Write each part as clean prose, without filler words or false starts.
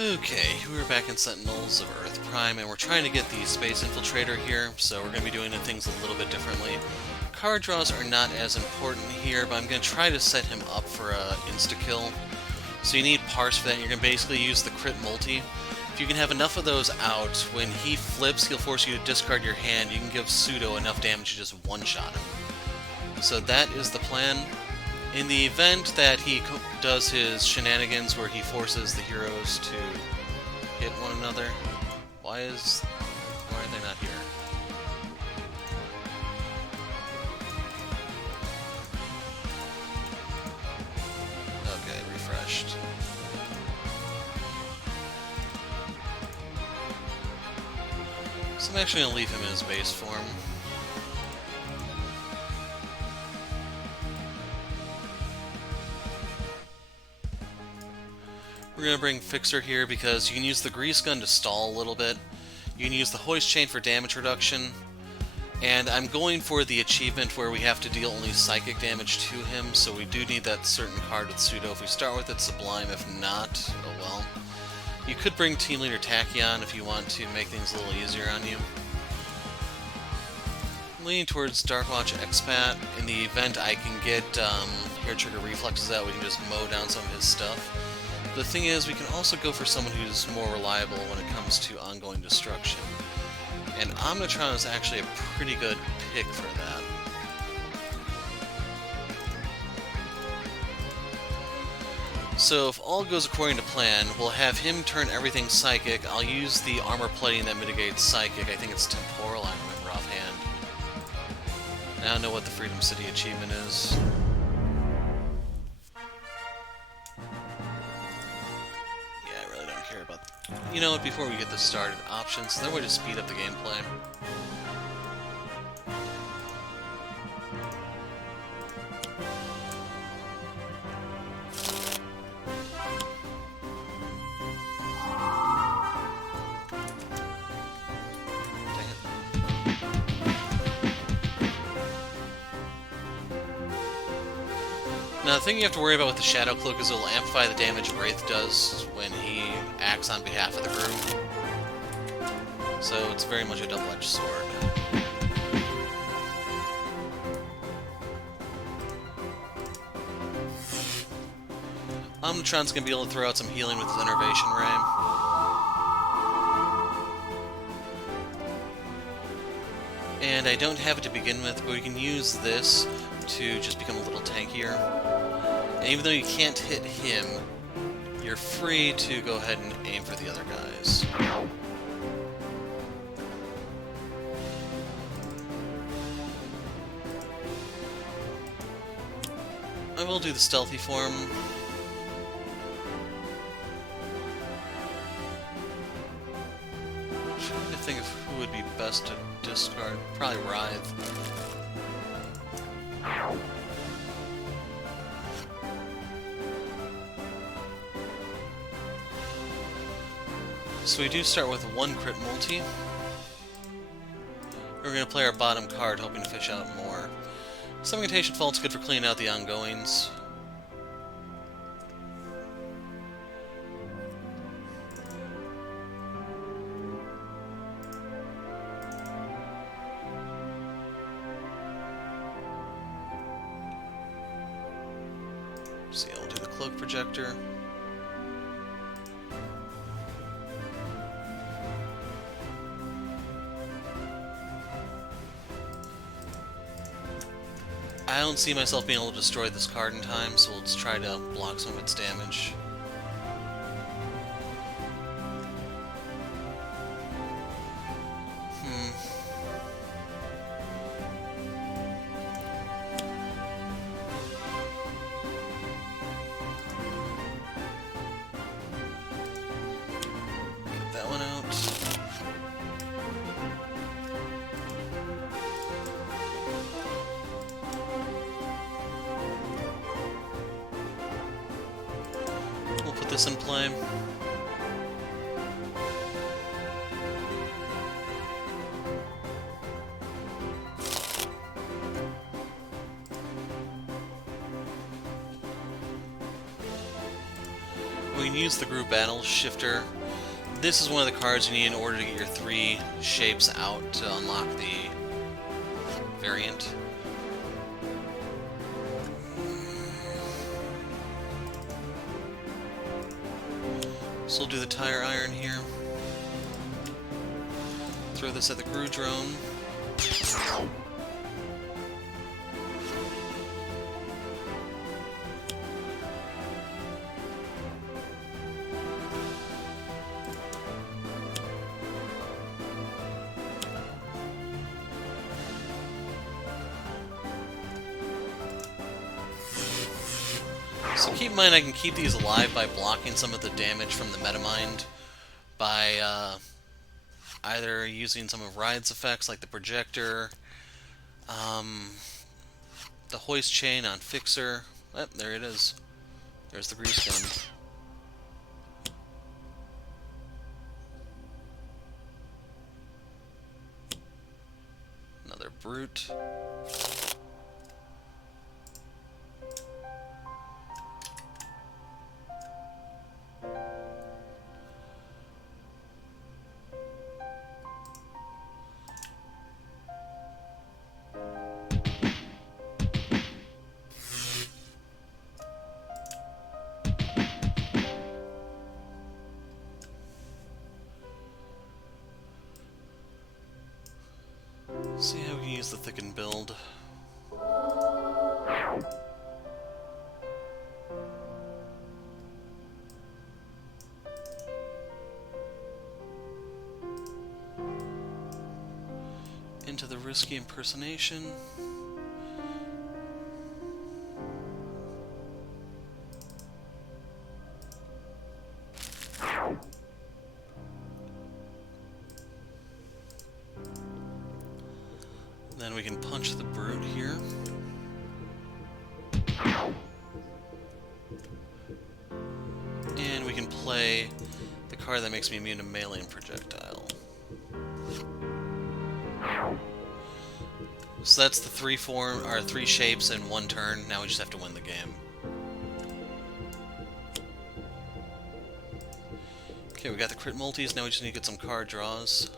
Okay, we're back in Sentinels of Earth Prime, and we're trying to get the Space Infiltrator here, so we're going to be doing things a little bit differently. Card draws are not as important here, but I'm going to try to set him up for a insta-kill. So you need Parse for that, and you're going to basically use the Crit Multi. If you can have enough of those out, when he flips, he'll force you to discard your hand. You can give Pseudo enough damage to just one-shot him. So that is the plan. In the event that he does his shenanigans where he forces the heroes to hit one another, why are they not here? Okay, refreshed. So I'm actually going to leave him in his base form. We're going to bring Fixer here because you can use the Grease Gun to stall a little bit. You can use the Hoist Chain for damage reduction. And I'm going for the achievement where we have to deal only psychic damage to him, so we do need that certain card with Pseudo. If we start with it, Sublime. If not, oh well. You could bring Team Leader Tachyon if you want to make things a little easier on you. Leaning towards Darkwatch Expat. In the event I can get Hair Trigger Reflexes out, we can just mow down some of his stuff. The thing is, we can also go for someone who's more reliable when it comes to ongoing destruction. And Omnitron is actually a pretty good pick for that. So if all goes according to plan, we'll have him turn everything Psychic. I'll use the armor plating that mitigates Psychic. I think it's Temporal, I remember offhand. I don't know what the Freedom City achievement is. You know what, before we get this started, options, is there a way to speed up the gameplay? Dang it. Now, the thing you have to worry about with the Shadow Cloak is it will amplify the damage Wraith does when he acts on behalf of the group. So it's very much a double-edged sword. Omnitron's going to be able to throw out some healing with his Innervation Ray. And I don't have it to begin with, but we can use this to just become a little tankier. And even though you can't hit him, you're free to go ahead and aim for the other guys. I will do the stealthy form. I'm trying to think of who would be best to discard. Probably Writhe. So we do start with one Crit Multi. We're going to play our bottom card, hoping to fish out more. Some Mutation Fault's good for cleaning out the ongoings. See, I'll do the Cloak Projector. I don't see myself being able to destroy this card in time, so let's try to block some of its damage. Get that one out. This in play. We can use the Group Battle Shifter. This is one of the cards you need in order to get your 3 shapes out to unlock the variant. So we'll do the Tire Iron here. Throw this at the Gru Drone. So keep in mind I can keep these alive by blocking some of the damage from the Metamind by either using some of Ride's effects like the Projector, the Hoist Chain on Fixer. Oh, there it is. There's the Grease Gun. Another Brute. See how we can use the Thicken build. Into the Risky Impersonation. Then we can punch the Brute here. And we can play the card that makes me immune to melee and projectile. So that's the 3 shapes in 1 turn. Now we just have to win the game. Okay, we got the crit multis. Now we just need to get some card draws.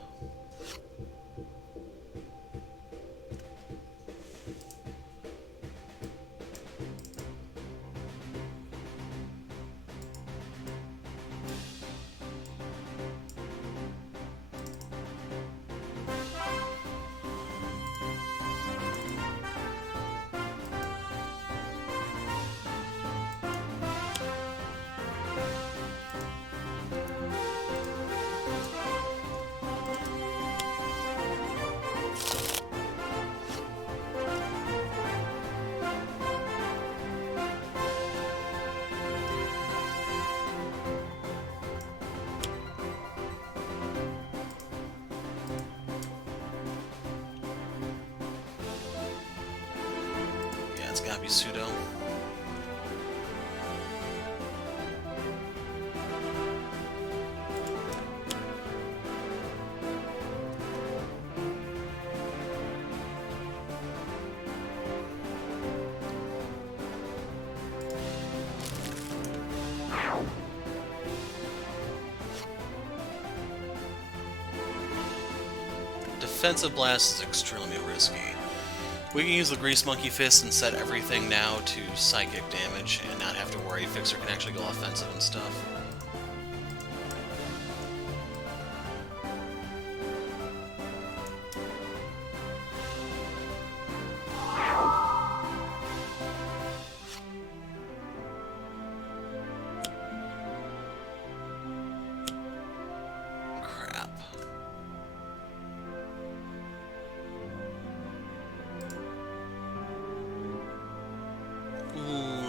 It's gotta be Pseudo. Defensive Blast is extremely risky. We can use the Grease Monkey Fist and set everything now to psychic damage and not have to worry. Fixer can actually go offensive and stuff.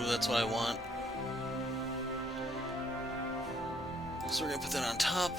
That's what I want. So we're gonna put that on top.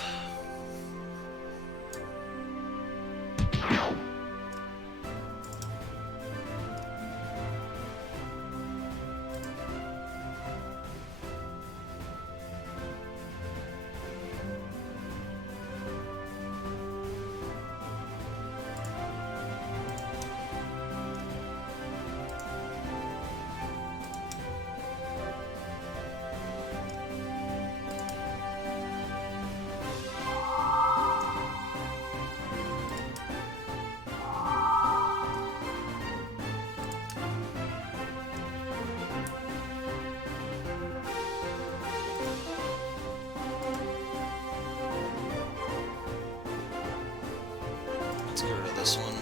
Let's get rid of this one.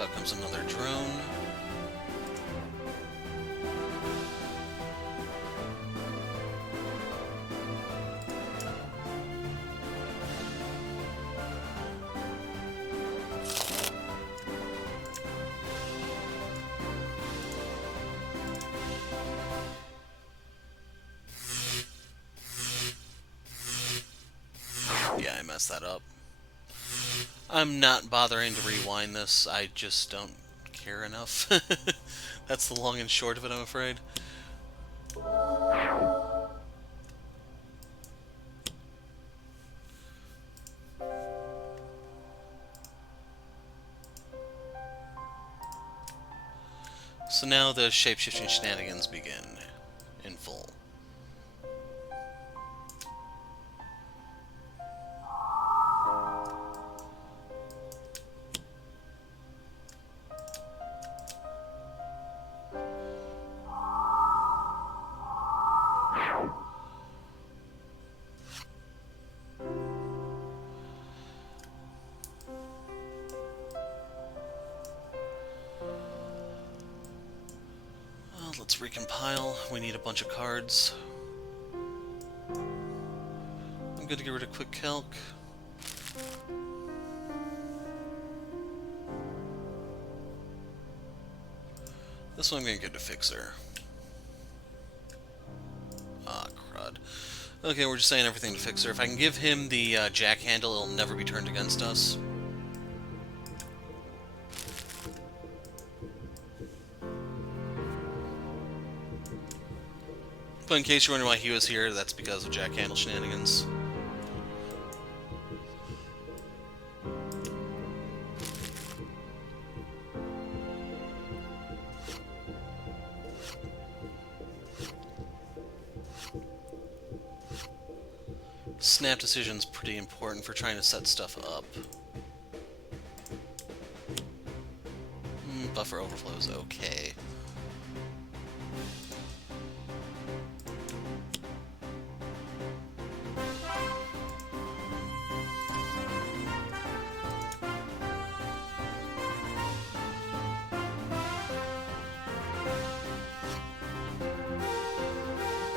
Out comes another drone. Yeah, I messed that up. I'm not bothering to rewind this, I just don't care enough. That's the long and short of it, I'm afraid. So now the shape-shifting shenanigans begin in full. Let's recompile. We need a bunch of cards. I'm going to get rid of Quick Calc. This one I'm going to give to Fixer. Ah, crud. Okay, we're just saying everything to Fixer. If I can give him the jack handle, it'll never be turned against us. But in case you're wondering why he was here, that's because of jack handle shenanigans. Snap decision's pretty important for trying to set stuff up. Buffer overflow is okay.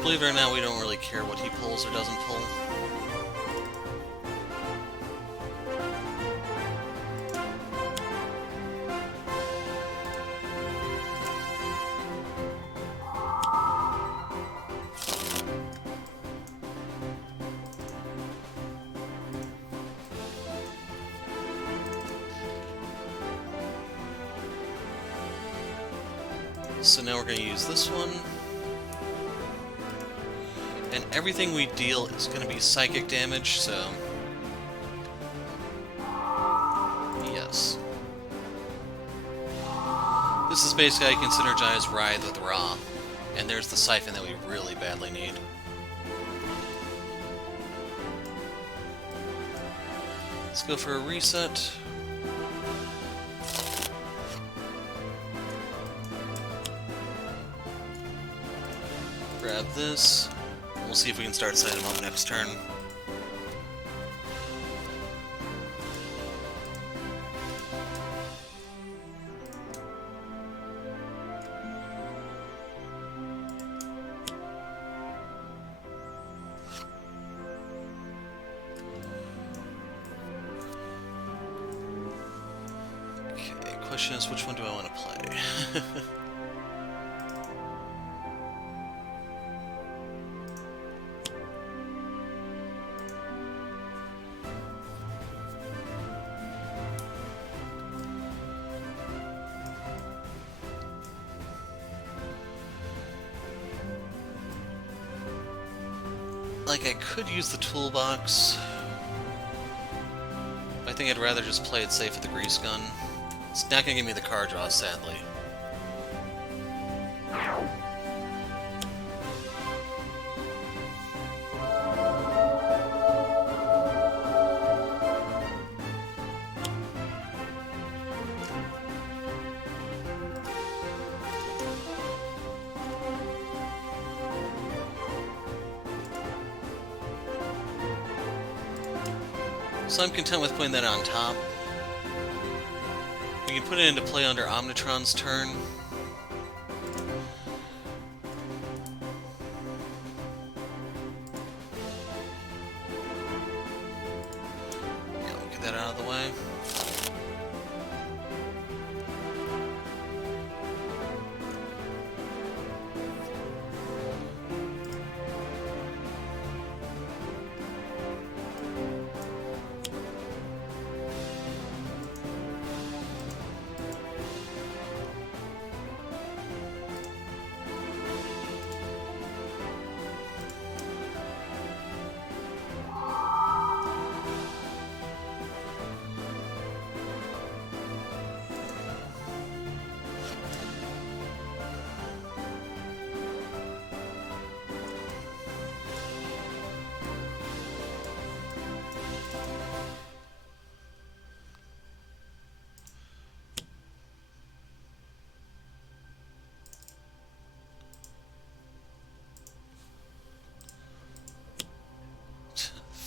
Believe it or not, we don't really care what he pulls or doesn't pull. So now we're going to use this one. And everything we deal is going to be psychic damage, so... yes. This is basically how you can synergize Writhe with Ra. And there's the Siphon that we really badly need. Let's go for a reset. Grab this. We'll see if we can start setting him up next turn. Okay, question is, which one do I want to play? Like, I could use the toolbox. I think I'd rather just play it safe with the grease gun. It's not going to give me the card draw, sadly. So I'm content with putting that on top. We can put it into play under Omnitron's turn. Yeah, we'll get that out of the way.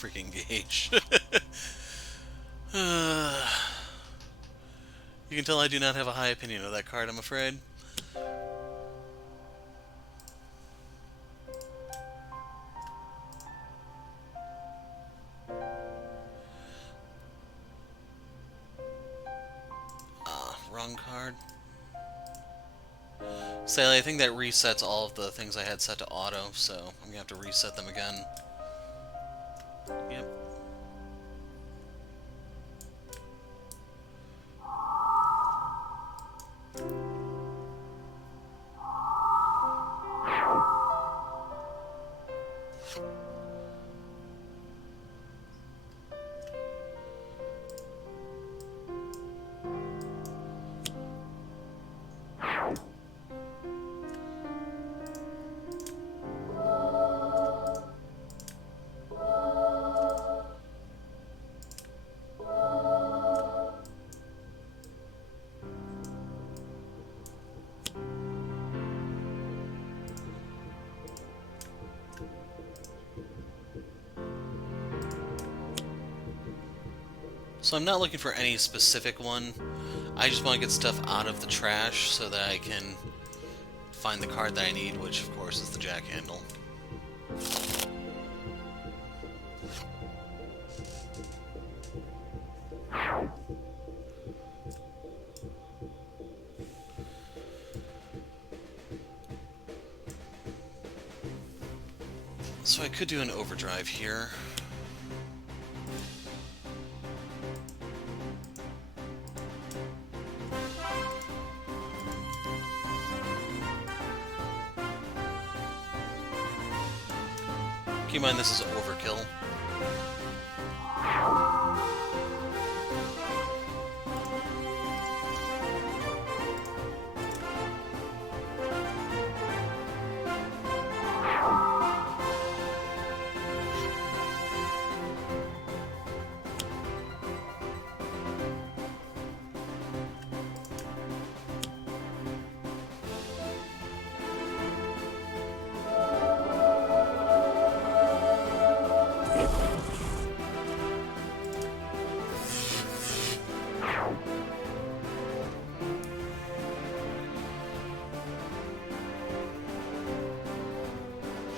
Freaking gauge. You can tell I do not have a high opinion of that card, I'm afraid. Wrong card. Sadly, I think that resets all of the things I had set to auto, so I'm gonna have to reset them again. Yep. So I'm not looking for any specific one. I just want to get stuff out of the trash so that I can find the card that I need, which of course is the jack handle. So I could do an overdrive here. Keep in mind this is overkill.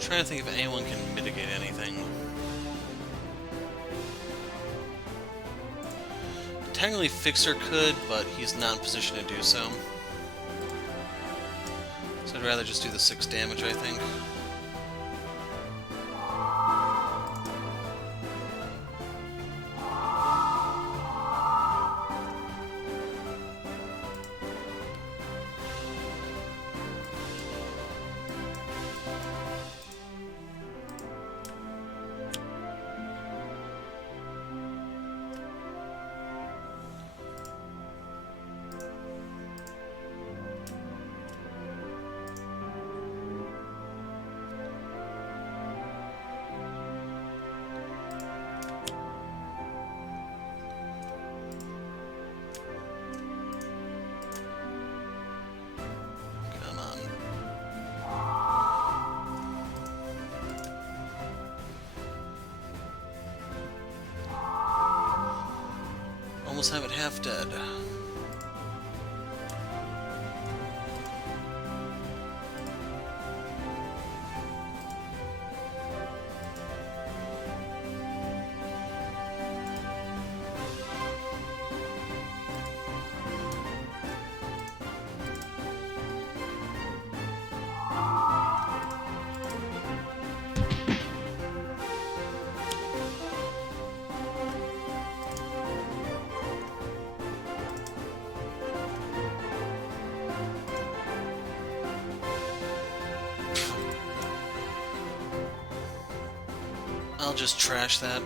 Trying to think if anyone can mitigate anything. Technically Fixer could, but he's not in position to do so. So I'd rather just do the 6 damage, I think. Let's have it half dead. I'll just trash that.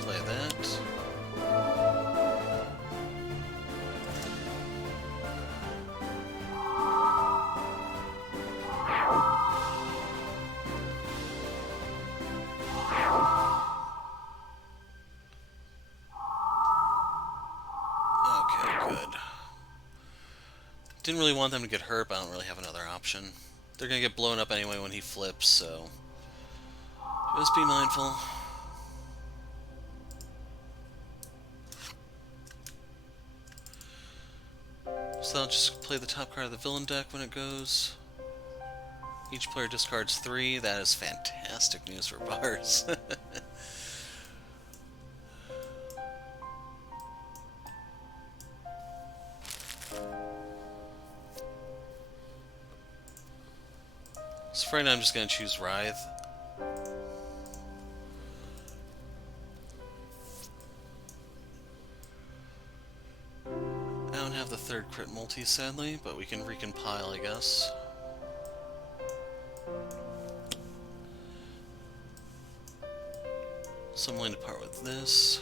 Play that. Okay, good. Didn't really want them to get hurt, but I don't really have another option. They're gonna get blown up anyway when he flips, so just be mindful. So I'll just play the top card of the villain deck when it goes. Each player discards 3. That is fantastic news for Parse. So for right now I'm just going to choose Writhe. I don't have the third crit multi, sadly, but we can recompile, I guess. So I'm willing to part with this.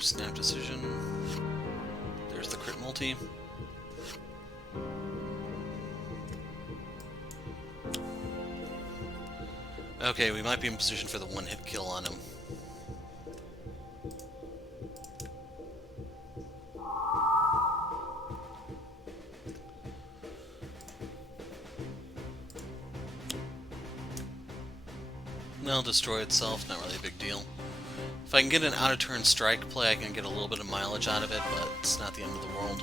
Snap decision. There's the crit multi. Okay, we might be in position for the one-hit kill on him. It'll destroy itself, not really a big deal. If I can get an out-of-turn strike play, I can get a little bit of mileage out of it, but it's not the end of the world.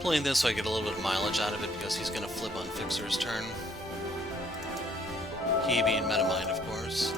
Playing this so I get a little bit of mileage out of it because he's going to flip on Fixer's turn. He being Metamind, of course.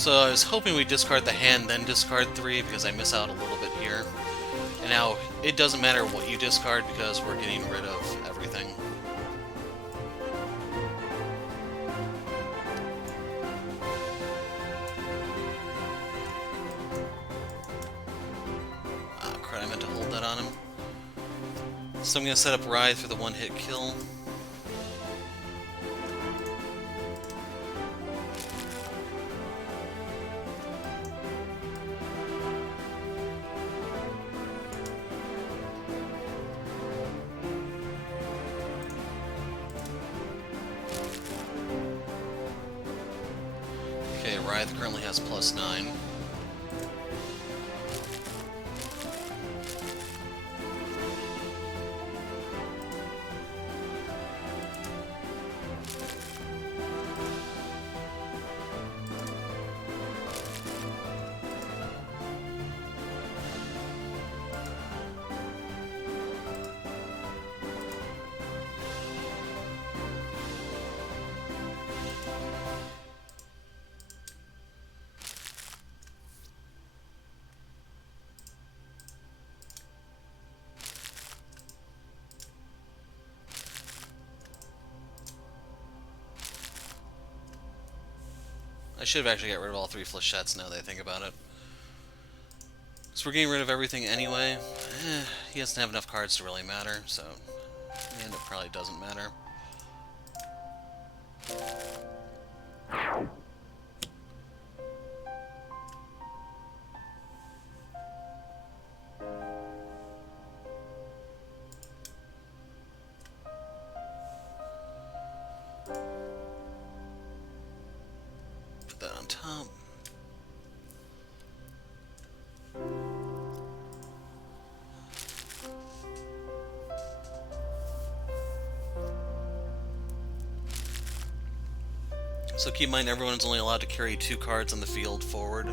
So I was hoping we'd discard the hand, then discard 3, because I miss out a little bit here. And now, it doesn't matter what you discard, because we're getting rid of everything. Ah, crap, I meant to hold that on him. So I'm going to set up Writhe for the one-hit kill. Okay, Writhe currently has +9. I should have actually got rid of all 3 flechettes now that I think about it. So we're getting rid of everything anyway. He doesn't have enough cards to really matter, so in the end it probably doesn't matter. Put that on top. So keep in mind, everyone's only allowed to carry 2 cards on the field forward.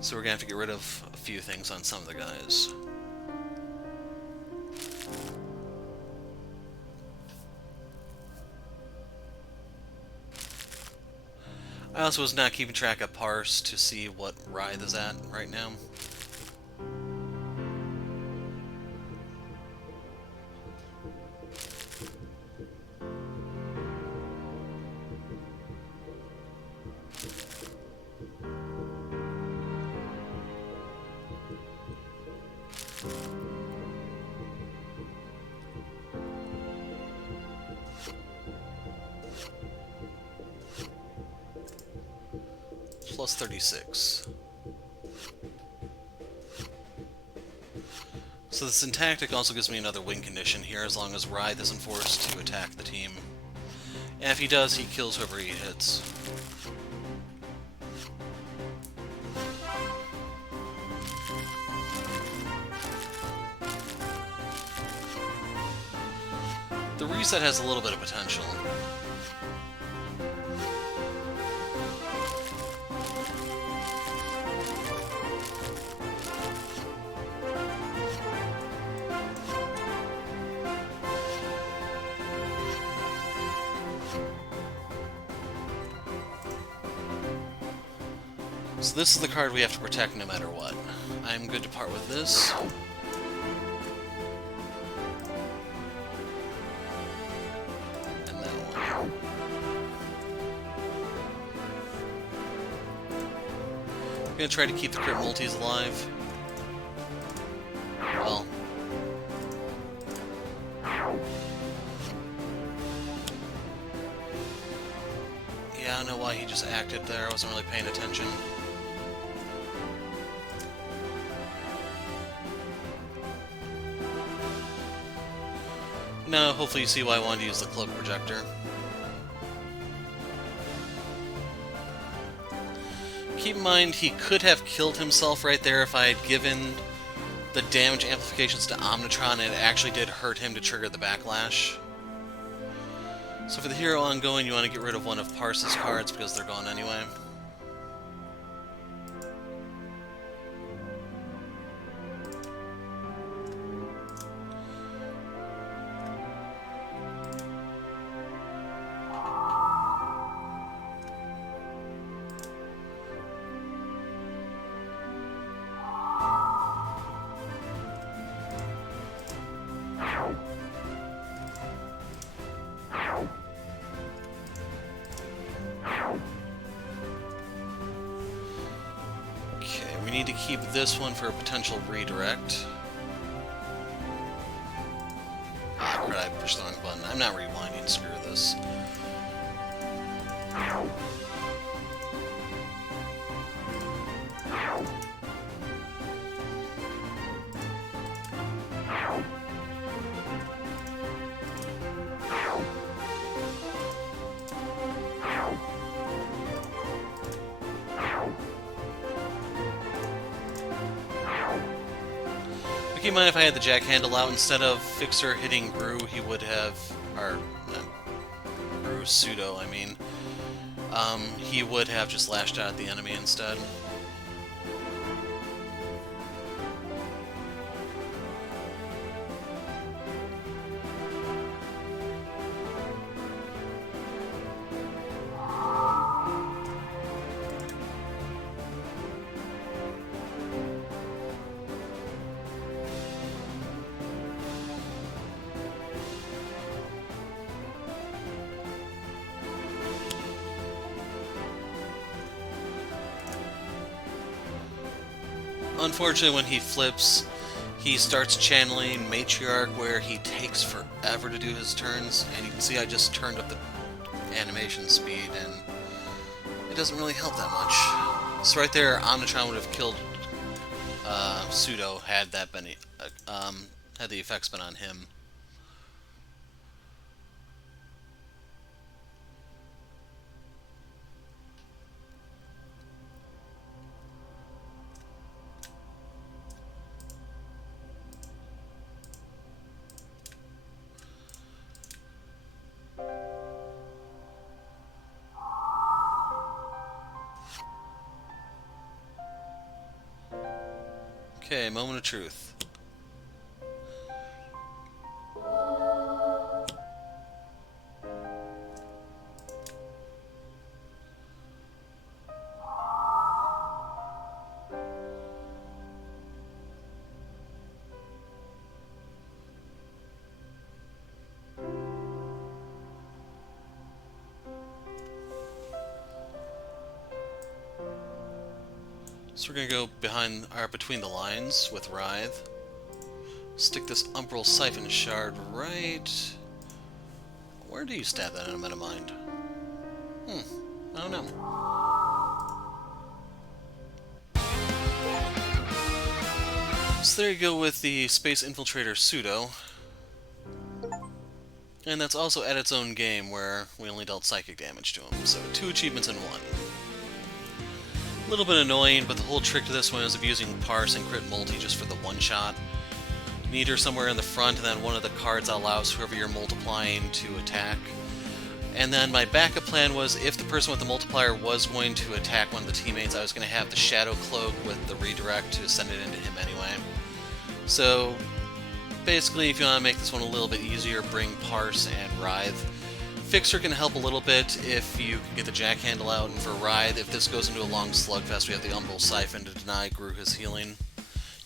So we're going to have to get rid of a few things on some of the guys. I also was not keeping track of Parse to see what Writhe is at right now. Plus 36. So the syntactic also gives me another win condition here, as long as Writhe isn't forced to attack the team. And if he does, he kills whoever he hits. The reset has a little bit of potential. So this is the card we have to protect no matter what. I'm good to part with this. And that one. I'm gonna try to keep the crit multis alive. Well. Yeah, I don't know why he just acted there. I wasn't really paying attention. No, hopefully you see why I wanted to use the cloak projector. Keep in mind, he could have killed himself right there if I had given the damage amplifications to Omnitron and it actually did hurt him to trigger the backlash. So for the hero ongoing, you want to get rid of one of Parse's cards because they're gone anyway. Okay, we need to keep this one for a potential redirect. Ah, crap, I pushed the wrong button. I'm not rewinding, screw this. Keep in mind, if I had the jack handle out, instead of Fixer hitting Brew, he would have, or, Brew Pseudo, I mean, he would have just lashed out at the enemy instead. Unfortunately, when he flips, he starts channeling Matriarch, where he takes forever to do his turns, and you can see I just turned up the animation speed, and it doesn't really help that much. So right there, Omnitron would have killed Pseudo had that been had the effects been on him. Okay, moment of truth. So we're gonna go between the lines with Writhe. Stick this Umbral Siphon Shard right... Where do you stab that in a Metamind? I don't know. So there you go with the Space Infiltrator Pseudo. And that's also at its own game, where we only dealt psychic damage to him. So 2 achievements in 1. A little bit annoying, but the whole trick to this one is of using Parse and Crit Multi just for the one-shot. You need her somewhere in the front, and then one of the cards allows whoever you're multiplying to attack. And then my backup plan was, if the person with the multiplier was going to attack one of the teammates, I was going to have the Shadow Cloak with the redirect to send it into him anyway. So, basically, if you want to make this one a little bit easier, bring Parse and Writhe. Fixer can help a little bit if you can get the jack handle out, and for Writhe, if this goes into a long slugfest, we have the Umbral Siphon to deny Gru his healing.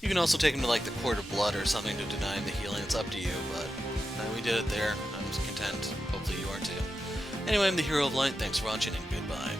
You can also take him to like the Court of Blood or something to deny him the healing, it's up to you, but we did it there. I'm content. Hopefully you are too. Anyway, I'm the Hero of Light, thanks for watching, and goodbye.